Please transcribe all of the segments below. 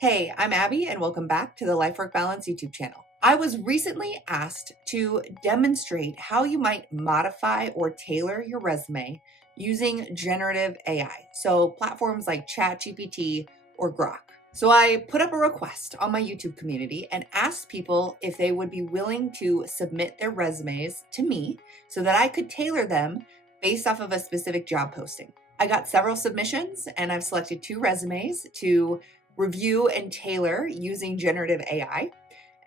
Hey, I'm Abby, and welcome back to the Life Work Balance YouTube channel. I was recently asked to demonstrate how you might modify or tailor your resume using generative AI, so platforms like ChatGPT or Grok. So I put up a request on my YouTube community and asked people if they would be willing to submit their resumes to me so that I could tailor them based off of a specific job posting. I got several submissions, and I've selected 2 resumes to review and tailor using generative AI.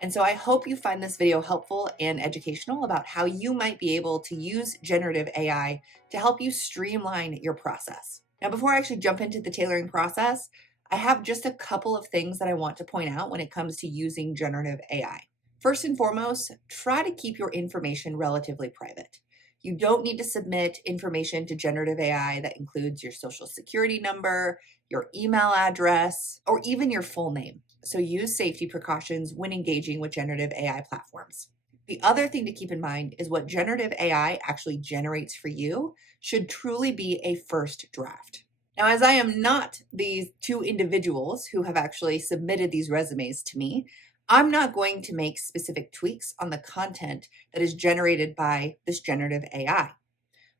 And so I hope you find this video helpful and educational about how you might be able to use generative AI to help you streamline your process. Now, before I actually jump into the tailoring process, I have just a couple of things that I want to point out when it comes to using generative AI. First and foremost, try to keep your information relatively private. You don't need to submit information to generative AI that includes your social security number, your email address, or even your full name. So use safety precautions when engaging with generative AI platforms. The other thing to keep in mind is what generative AI actually generates for you should truly be a first draft. Now, as I am not these 2 individuals who have actually submitted these resumes to me, I'm not going to make specific tweaks on the content that is generated by this generative AI.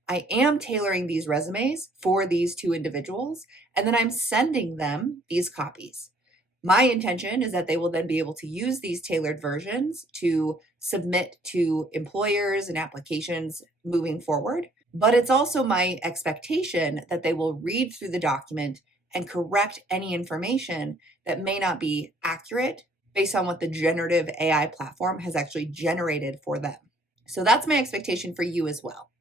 I am tailoring these resumes for these 2 individuals, and then I'm sending them these copies. My intention is that they will then be able to use these tailored versions to submit to employers and applications moving forward. But it's also my expectation that they will read through the document and correct any information that may not be accurate based on what the generative AI platform has actually generated for them. So that's my expectation for you as well.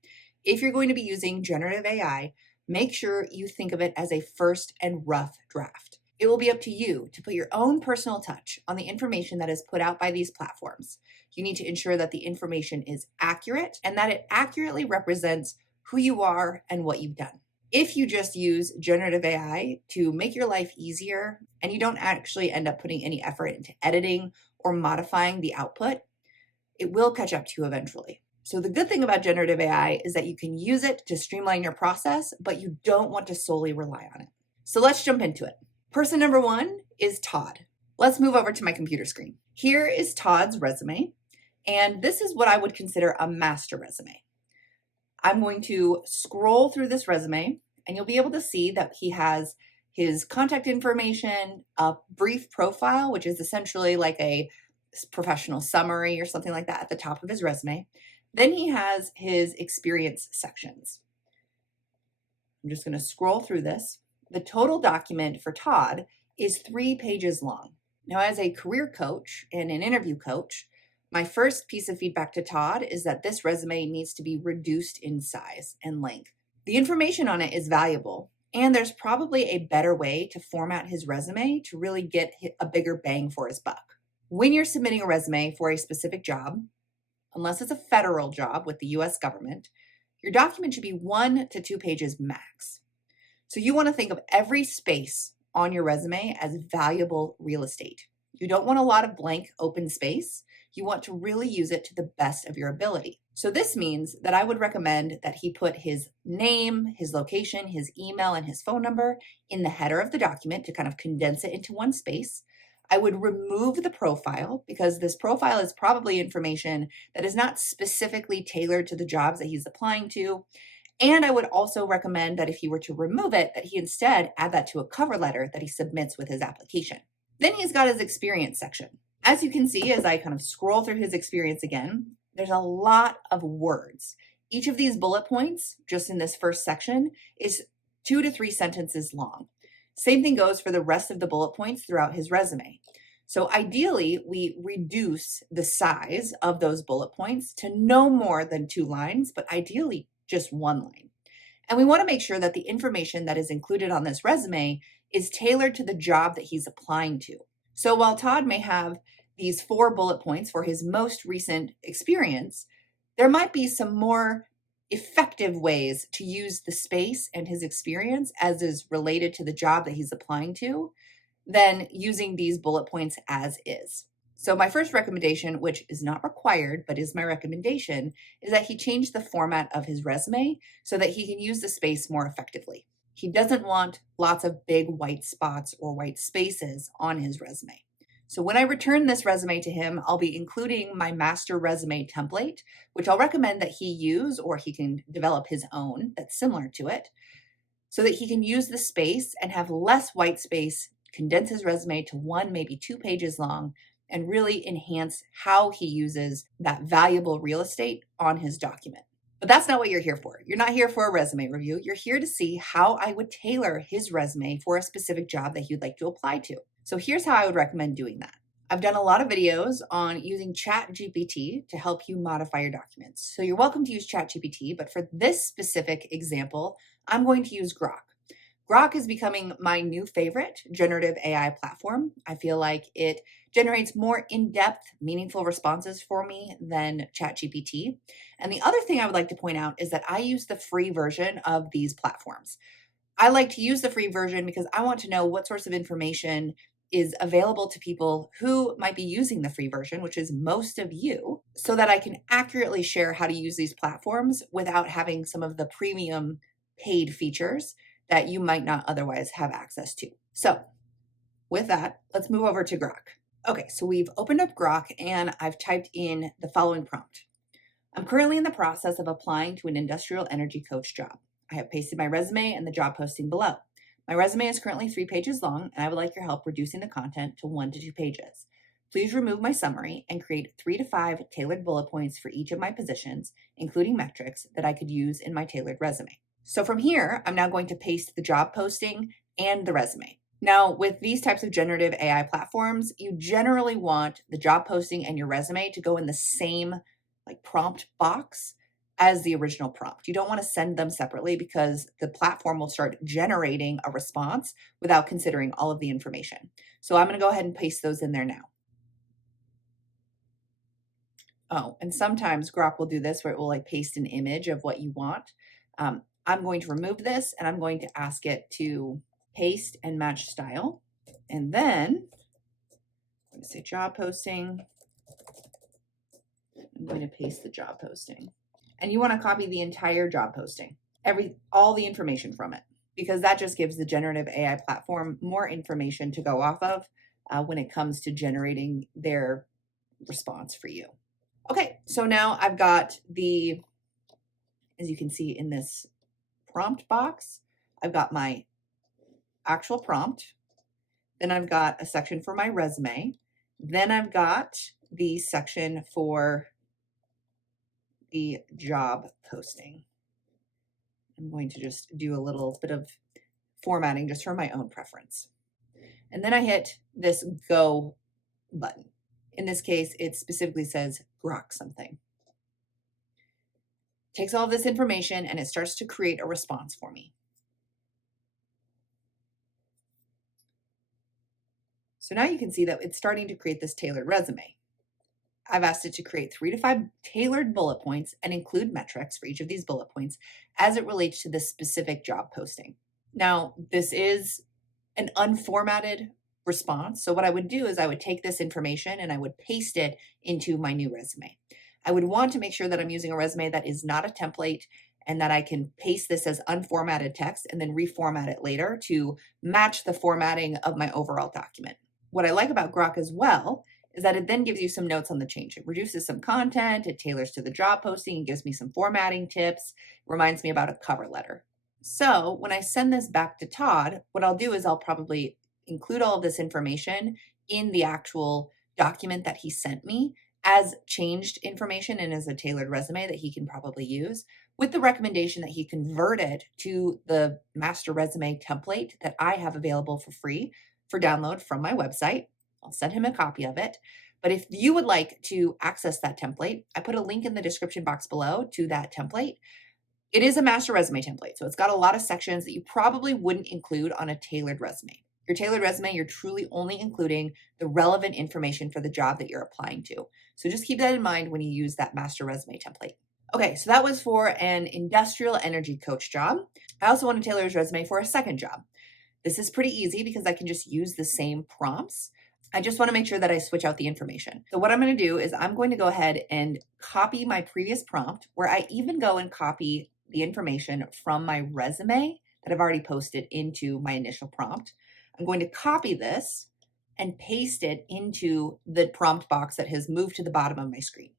If you're going to be using generative AI, make sure you think of it as a first and rough draft. It will be up to you to put your own personal touch on the information that is put out by these platforms. You need to ensure that the information is accurate and that it accurately represents who you are and what you've done. If you just use generative AI to make your life easier and you don't actually end up putting any effort into editing or modifying the output, it will catch up to you eventually. So the good thing about generative AI is that you can use it to streamline your process, but you don't want to solely rely on it. So let's jump into it. Person number 1 is Todd. Let's move over to my computer screen. Here is Todd's resume, and this is what I would consider a master resume. I'm going to scroll through this resume, and you'll be able to see that he has his contact information, a brief profile, which is essentially like a professional summary or something like that at the top of his resume. Then he has his experience sections. I'm just going to scroll through this. The total document for Todd is 3 pages long. Now, as a career coach and an interview coach, my first piece of feedback to Todd is that this resume needs to be reduced in size and length. The information on it is valuable, and there's probably a better way to format his resume to really get a bigger bang for his buck. When you're submitting a resume for a specific job, unless it's a federal job with the US government, your document should be 1 to 2 pages max. So you want to think of every space on your resume as valuable real estate. You don't want a lot of blank open space. You want to really use it to the best of your ability. So this means that I would recommend that he put his name, his location, his email, and his phone number in the header of the document to kind of condense it into one space. I would remove the profile because this profile is probably information that is not specifically tailored to the jobs that he's applying to. And I would also recommend that if he were to remove it, that he instead add that to a cover letter that he submits with his application. Then he's got his experience section. As you can see, as I kind of scroll through his experience again, there's a lot of words. Each of these bullet points, just in this first section, is 2 to 3 sentences long. Same thing goes for the rest of the bullet points throughout his resume. So ideally, we reduce the size of those bullet points to no more than 2 lines, but ideally just 1 line. And we want to make sure that the information that is included on this resume is tailored to the job that he's applying to. So while Todd may have these 4 bullet points for his most recent experience, there might be some more effective ways to use the space and his experience as is related to the job that he's applying to than using these bullet points as is. So my first recommendation, which is not required, but is my recommendation, is that he change the format of his resume so that he can use the space more effectively. He doesn't want lots of big white spots or white spaces on his resume. So when I return this resume to him, I'll be including my master resume template, which I'll recommend that he use, or he can develop his own that's similar to it, so that he can use the space and have less white space, condense his resume to 1, maybe 2 pages long, and really enhance how he uses that valuable real estate on his document. But that's not what you're here for. You're not here for a resume review. You're here to see how I would tailor his resume for a specific job that he'd like to apply to. So here's how I would recommend doing that. I've done a lot of videos on using ChatGPT to help you modify your documents. So you're welcome to use ChatGPT, but for this specific example, I'm going to use Grok. Grok is becoming my new favorite generative AI platform. I feel like it generates more in-depth, meaningful responses for me than ChatGPT. And the other thing I would like to point out is that I use the free version of these platforms. I like to use the free version because I want to know what sorts of information is available to people who might be using the free version, which is most of you, so that I can accurately share how to use these platforms without having some of the premium paid features that you might not otherwise have access to. So with that, let's move over to Grok. Okay, so we've opened up Grok and I've typed in the following prompt. I'm currently in the process of applying to an industrial energy coach job. I have pasted my resume and the job posting below. My resume is currently 3 pages long, and I would like your help reducing the content to 1 to 2 pages. Please remove my summary and create 3 to 5 tailored bullet points for each of my positions, including metrics that I could use in my tailored resume. So from here, I'm now going to paste the job posting and the resume. Now, with these types of generative AI platforms, you generally want the job posting and your resume to go in the same prompt box as the original prompt. You don't want to send them separately because the platform will start generating a response without considering all of the information. So I'm going to go ahead and paste those in there now. Oh, and sometimes Grok will do this where it will paste an image of what you want. I'm going to remove this and I'm going to ask it to paste and match style. And then I'm going to say job posting. I'm going to paste the job posting. And you want to copy the entire job posting, all the information from it, because that just gives the generative AI platform more information to go off of when it comes to generating their response for you. Okay, so now I've got as you can see in this prompt box, I've got my actual prompt. Then I've got a section for my resume. Then I've got the section for the job posting. I'm going to just do a little bit of formatting just for my own preference. And then I hit this go button. In this case, it specifically says Grok something. Takes all of this information and it starts to create a response for me. So now you can see that it's starting to create this tailored resume. I've asked it to create 3 to 5 tailored bullet points and include metrics for each of these bullet points as it relates to this specific job posting. Now, this is an unformatted response. So what I would do is I would take this information and I would paste it into my new resume. I would want to make sure that I'm using a resume that is not a template and that I can paste this as unformatted text and then reformat it later to match the formatting of my overall document. What I like about Grok as well is that it then gives you some notes on the change. It reduces some content, it tailors to the job posting, and gives me some formatting tips, reminds me about a cover letter. So when I send this back to Todd, what I'll do is I'll probably include all of this information in the actual document that he sent me as changed information and as a tailored resume that he can probably use, with the recommendation that he convert it to the master resume template that I have available for free for download from my website. I'll send him a copy of it. But if you would like to access that template, I put a link in the description box below to that template. It is a master resume template, so it's got a lot of sections that you probably wouldn't include on a tailored resume. Your tailored resume, you're truly only including the relevant information for the job that you're applying to. So just keep that in mind when you use that master resume template. Okay, so that was for an industrial energy coach job. I also want to tailor his resume for a second job. This is pretty easy because I can just use the same prompts. I just want to make sure that I switch out the information. So what I'm going to do is I'm going to go ahead and copy my previous prompt, where I even go and copy the information from my resume that I've already posted into my initial prompt. I'm going to copy this and paste it into the prompt box that has moved to the bottom of my screen.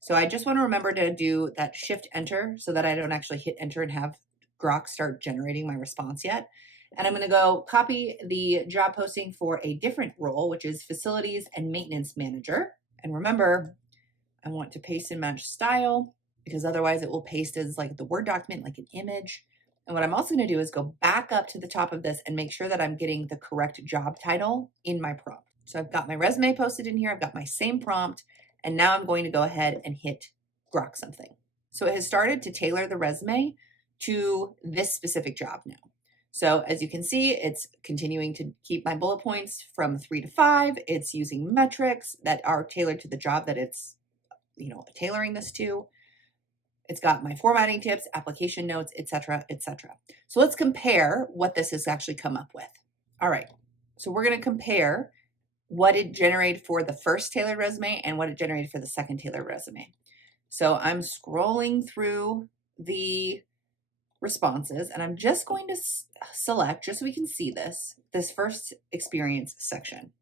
So I just want to remember to do that Shift Enter so that I don't actually hit Enter and have Grok start generating my response yet. And I'm going to go copy the job posting for a different role, which is Facilities and Maintenance Manager. And remember, I want to paste and match style because otherwise it will paste as like the Word document, like an image. And what I'm also going to do is go back up to the top of this and make sure that I'm getting the correct job title in my prompt. So I've got my resume posted in here. I've got my same prompt. And now I'm going to go ahead and hit Grok something. So it has started to tailor the resume to this specific job now. So as you can see, it's continuing to keep my bullet points from 3 to 5. It's using metrics that are tailored to the job that it's, tailoring this to. It's got my formatting tips, application notes, etc., etc. So let's compare what this has actually come up with. All right. So we're going to compare what it generated for the first tailored resume and what it generated for the second tailored resume. So I'm scrolling through the responses and I'm just going to select, just so we can see this first experience section.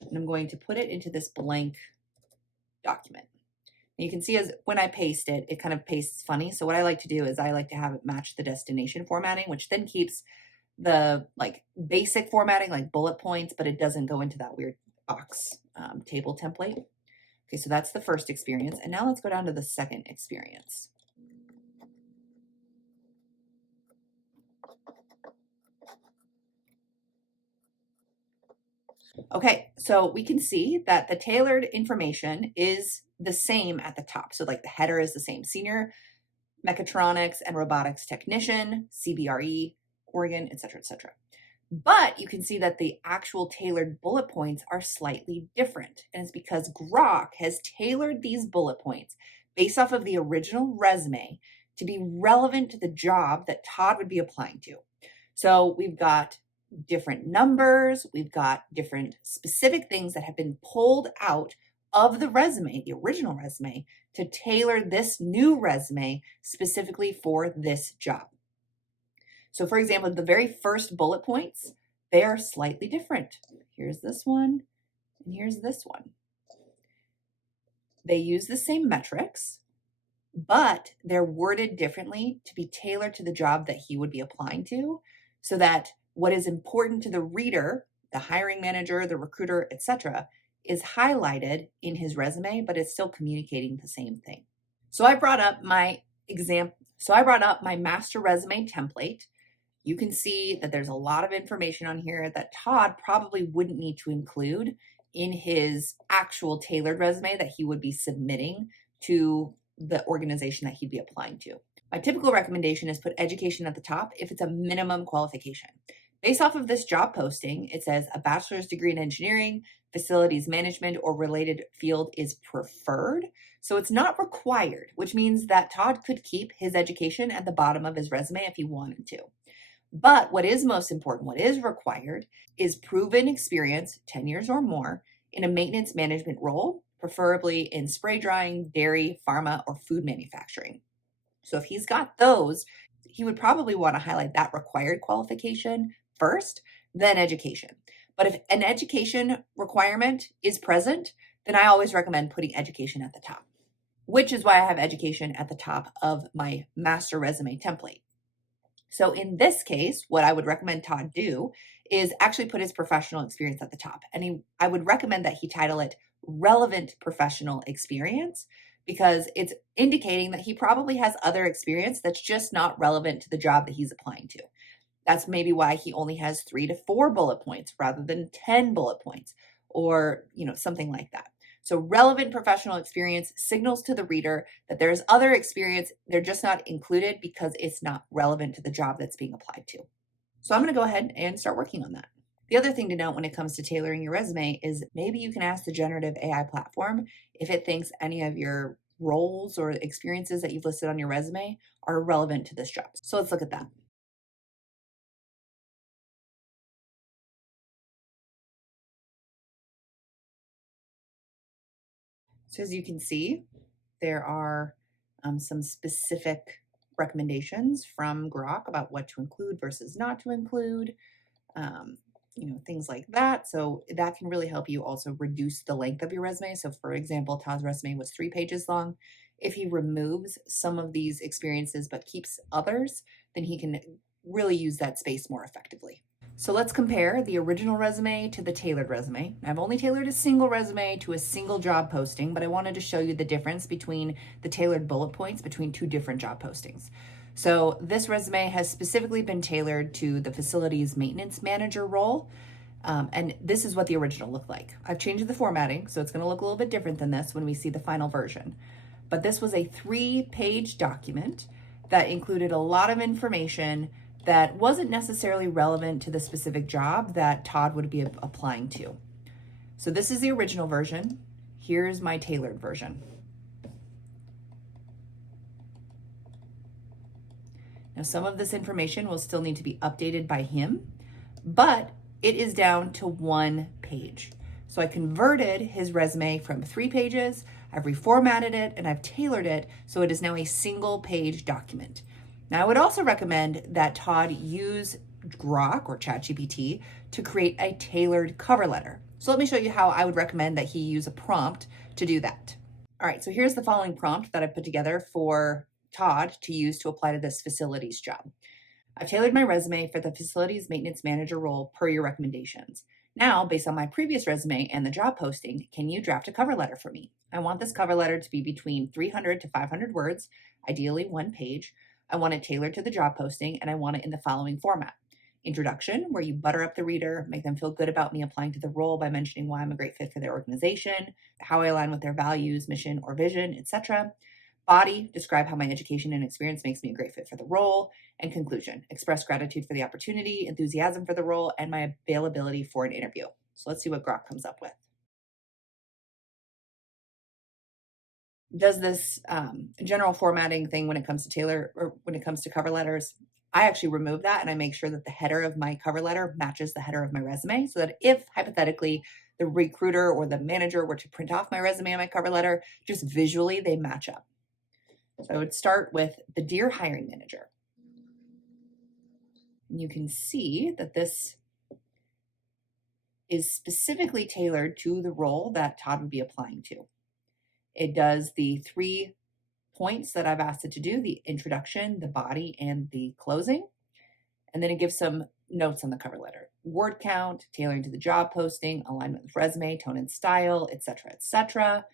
And I'm going to put it into this blank document. And you can see as when I paste it, it kind of pastes funny. So what I like to do is I like to have it match the destination formatting, which then keeps the like basic formatting, like bullet points, but it doesn't go into that weird box table template. Okay, so that's the first experience. And now let's go down to the second experience. Okay, so we can see that the tailored information is the same at the top. So like the header is the same: Senior Mechatronics and Robotics Technician, CBRE, Oregon, etc., etc. But you can see that the actual tailored bullet points are slightly different. And it's because Grok has tailored these bullet points based off of the original resume to be relevant to the job that Todd would be applying to. So we've got different numbers, we've got different specific things that have been pulled out of the resume, the original resume, to tailor this new resume specifically for this job. So for example, the very first bullet points, they are slightly different. Here's this one, and here's this one. They use the same metrics, but they're worded differently to be tailored to the job that he would be applying to, so that what is important to the reader, the hiring manager, the recruiter, etc., is highlighted in his resume, but it's still communicating the same thing. So I brought up my master resume template. You can see that there's a lot of information on here that Todd probably wouldn't need to include in his actual tailored resume that he would be submitting to the organization that he'd be applying to. My typical recommendation is put education at the top if it's a minimum qualification. Based off of this job posting, it says a bachelor's degree in engineering, facilities management, or related field is preferred. So it's not required, which means that Todd could keep his education at the bottom of his resume if he wanted to. But what is most important, what is required, is proven experience, 10 years or more, in a maintenance management role, preferably in spray drying, dairy, pharma, or food manufacturing. So if he's got those, he would probably want to highlight that required qualification first, then education. But if an education requirement is present, then I always recommend putting education at the top, which is why I have education at the top of my master resume template. So in this case, what I would recommend Todd do is actually put his professional experience at the top. And I would recommend that he title it relevant professional experience, because it's indicating that he probably has other experience that's just not relevant to the job that he's applying to. That's maybe why he only has 3 to 4 bullet points rather than 10 bullet points, or, something like that. So relevant professional experience signals to the reader that there's other experience, they're just not included because it's not relevant to the job that's being applied to. So I'm going to go ahead and start working on that. The other thing to note when it comes to tailoring your resume is maybe you can ask the generative AI platform if it thinks any of your roles or experiences that you've listed on your resume are relevant to this job. So let's look at that. So as you can see, there are some specific recommendations from Grok about what to include versus not to include, things like that. So that can really help you also reduce the length of your resume. So, for example, Todd's resume was 3 pages long. If he removes some of these experiences but keeps others, then he can really use that space more effectively. So let's compare the original resume to the tailored resume. I've only tailored a single resume to a single job posting, but I wanted to show you the difference between the tailored bullet points between two different job postings. So this resume has specifically been tailored to the facilities maintenance manager role. And this is what the original looked like. I've changed the formatting, so it's going to look a little bit different than this when we see the final version. But this was a 3-page document that included a lot of information that wasn't necessarily relevant to the specific job that Todd would be applying to. So this is the original version. Here's my tailored version. Now, some of this information will still need to be updated by him, but it is down to 1 page. So I converted his resume from 3 pages, I've reformatted it, and I've tailored it so it is now a single-page document. Now, I would also recommend that Todd use Grok or ChatGPT to create a tailored cover letter. So let me show you how I would recommend that he use a prompt to do that. All right, so here's the following prompt that I put together for Todd to use to apply to this facilities job. I've tailored my resume for the facilities maintenance manager role per your recommendations. Now, based on my previous resume and the job posting, can you draft a cover letter for me? I want this cover letter to be between 300 to 500 words, ideally 1 page. I want it tailored to the job posting, and I want it in the following format. Introduction, where you butter up the reader, make them feel good about me applying to the role by mentioning why I'm a great fit for their organization, how I align with their values, mission, or vision, etc. Body, describe how my education and experience makes me a great fit for the role. And conclusion, express gratitude for the opportunity, enthusiasm for the role, and my availability for an interview. So let's see what Grok comes up with. Does this general formatting thing when it comes to Tailor or when it comes to cover letters. I actually remove that and I make sure that the header of my cover letter matches the header of my resume so that if hypothetically the recruiter or the manager were to print off my resume and my cover letter, just visually they match up. So I would start with the Dear Hiring Manager. You can see that this is specifically tailored to the role that Todd would be applying to. It does the 3 points that I've asked it to do, the introduction, the body, and the closing. And then it gives some notes on the cover letter. Word count, tailoring to the job posting, alignment with resume, tone and style, etc., etc.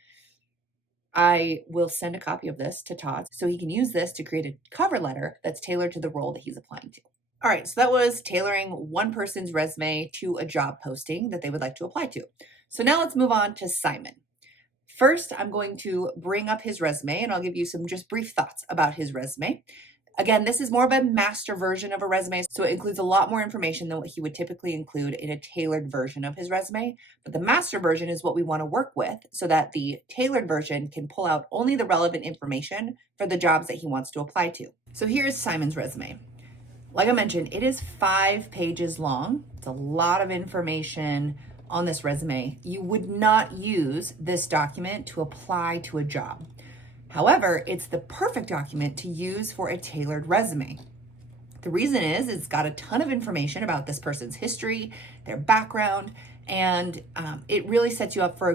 I will send a copy of this to Todd so he can use this to create a cover letter that's tailored to the role that he's applying to. All right, so that was tailoring one person's resume to a job posting that they would like to apply to. So now let's move on to Simon. First, I'm going to bring up his resume and I'll give you some just brief thoughts about his resume. Again, this is more of a master version of a resume, so it includes a lot more information than what he would typically include in a tailored version of his resume. But the master version is what we want to work with so that the tailored version can pull out only the relevant information for the jobs that he wants to apply to. So here's Simon's resume. Like I mentioned, it is 5 pages long. It's a lot of information on this resume. You would not use this document to apply to a job. However, it's the perfect document to use for a tailored resume. The reason is it's got a ton of information about this person's history, their background, and it really sets you up for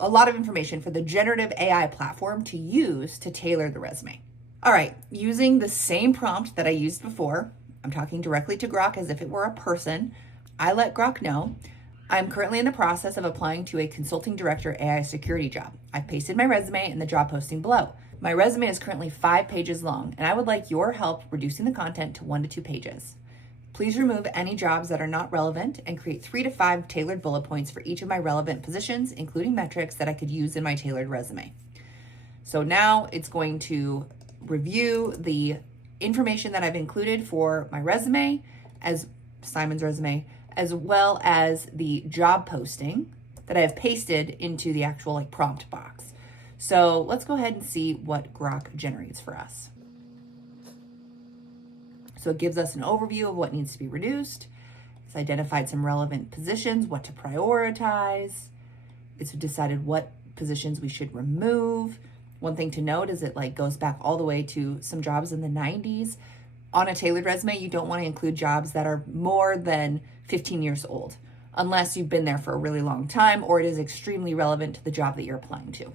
a lot of information for the generative AI platform to use to tailor the resume. All right, using the same prompt that I used before, I'm talking directly to Grok as if it were a person. I let Grok know I'm currently in the process of applying to a consulting director AI security job. I've pasted my resume in the job posting below. My resume is currently 5 pages long, and I would like your help reducing the content to 1 to 2 pages. Please remove any jobs that are not relevant and create 3 to 5 tailored bullet points for each of my relevant positions, including metrics that I could use in my tailored resume. So now it's going to review the information that I've included for my resume, as Simon's resume, as well as the job posting that I have pasted into the actual prompt box. So let's go ahead and see what Grok generates for us. So it gives us an overview of what needs to be reduced. It's identified some relevant positions, what to prioritize. It's decided what positions we should remove. One thing to note is it goes back all the way to some jobs in the 90s. On a tailored resume, you don't want to include jobs that are more than 15 years old, unless you've been there for a really long time or it is extremely relevant to the job that you're applying to.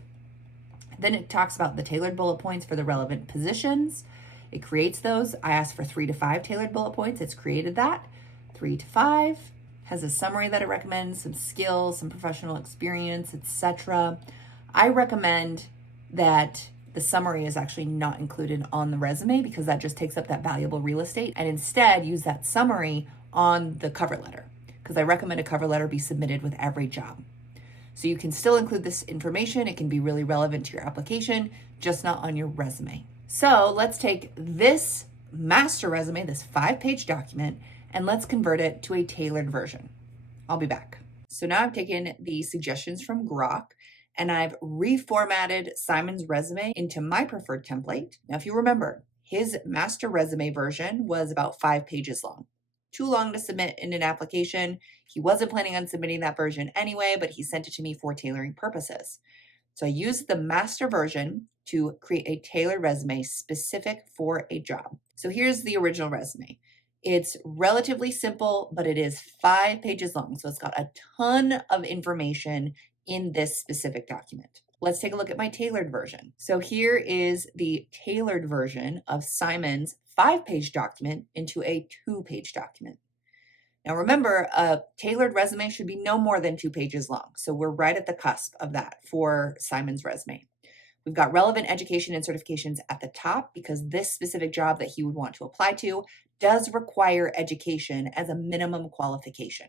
Then it talks about the tailored bullet points for the relevant positions. It creates those. I asked for 3 to 5 tailored bullet points. It's created that. 3 to 5. Has a summary that it recommends, some skills, some professional experience, etc. I recommend that the summary is actually not included on the resume because that just takes up that valuable real estate, and instead use that summary on the cover letter, because I recommend a cover letter be submitted with every job. So you can still include this information. It can be really relevant to your application, just not on your resume. So let's take this master resume, this 5-page document, and let's convert it to a tailored version. I'll be back. So now I've taken the suggestions from Grok and I've reformatted Simon's resume into my preferred template. Now, if you remember, his master resume version was about 5 pages long. Too long to submit in an application. He wasn't planning on submitting that version anyway, but he sent it to me for tailoring purposes. So I used the master version to create a tailored resume specific for a job. So here's the original resume. It's relatively simple, but it is 5 pages long. So it's got a ton of information in this specific document. Let's take a look at my tailored version. So here is the tailored version of Simon's 5-page document into a 2-page document. Now remember, a tailored resume should be no more than 2 pages long. So we're right at the cusp of that for Simon's resume. We've got relevant education and certifications at the top because this specific job that he would want to apply to does require education as a minimum qualification.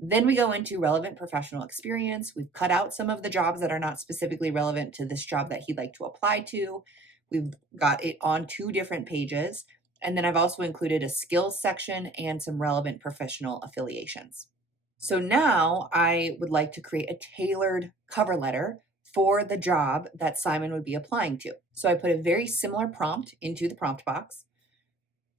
Then we go into relevant professional experience. We've cut out some of the jobs that are not specifically relevant to this job that he'd like to apply to. We've got it on 2 different pages. And then I've also included a skills section and some relevant professional affiliations. So now I would like to create a tailored cover letter for the job that Simon would be applying to. So I put a very similar prompt into the prompt box.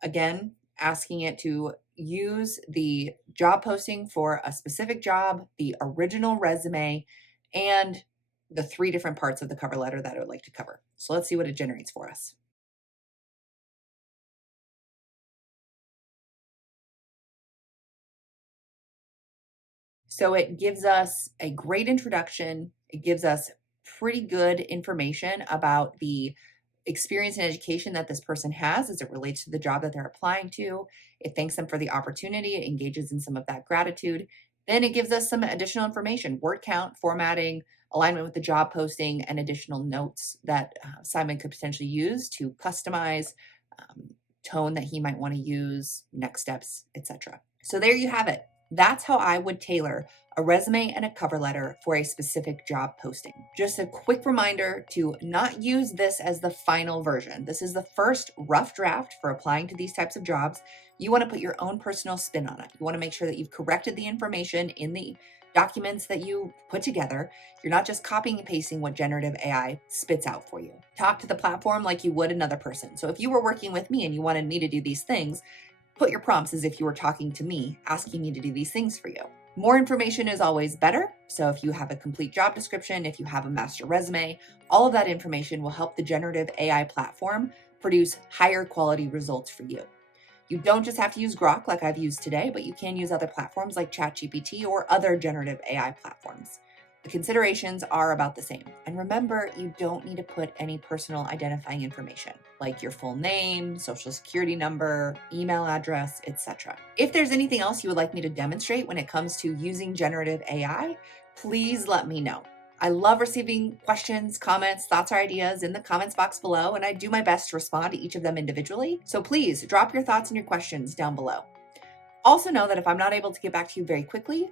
Again, asking it to use the job posting for a specific job, the original resume, and the 3 different parts of the cover letter that I would like to cover. So let's see what it generates for us. So it gives us a great introduction. It gives us pretty good information about the experience and education that this person has as it relates to the job that they're applying to. It thanks them for the opportunity. It engages in some of that gratitude. Then it gives us some additional information, word count, formatting, alignment with the job posting, and additional notes that Simon could potentially use to customize, tone that he might want to use, next steps, etc. So there you have it. That's how I would tailor a resume and a cover letter for a specific job posting. Just a quick reminder to not use this as the final version. This is the first rough draft for applying to these types of jobs. You want to put your own personal spin on it. You want to make sure that you've corrected the information in the documents that you put together. You're not just copying and pasting what generative AI spits out for you. Talk to the platform like you would another person. So if you were working with me and you wanted me to do these things, put your prompts as if you were talking to me, asking me to do these things for you. More information is always better. So if you have a complete job description, if you have a master resume, all of that information will help the generative AI platform produce higher quality results for you. You don't just have to use Grok like I've used today, but you can use other platforms like ChatGPT or other generative AI platforms. The considerations are about the same. And remember, you don't need to put any personal identifying information like your full name, social security number, email address, etc. If there's anything else you would like me to demonstrate when it comes to using generative AI, please let me know. I love receiving questions, comments, thoughts, or ideas in the comments box below, and I do my best to respond to each of them individually. So please drop your thoughts and your questions down below. Also know that if I'm not able to get back to you very quickly,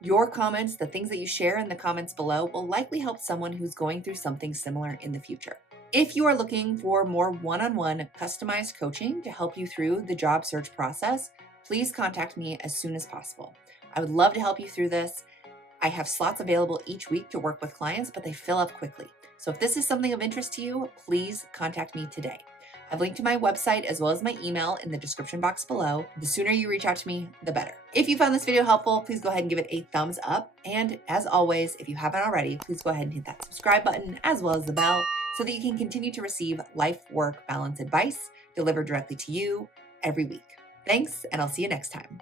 your comments, the things that you share in the comments below, will likely help someone who's going through something similar in the future. If you are looking for more one-on-one customized coaching to help you through the job search process, please contact me as soon as possible. I would love to help you through this. I have slots available each week to work with clients, but they fill up quickly. So if this is something of interest to you, please contact me today. I've linked to my website as well as my email in the description box below. The sooner you reach out to me, the better. If you found this video helpful, please go ahead and give it a thumbs up. And as always, if you haven't already, please go ahead and hit that subscribe button as well as the bell so that you can continue to receive life-work balance advice delivered directly to you every week. Thanks, and I'll see you next time.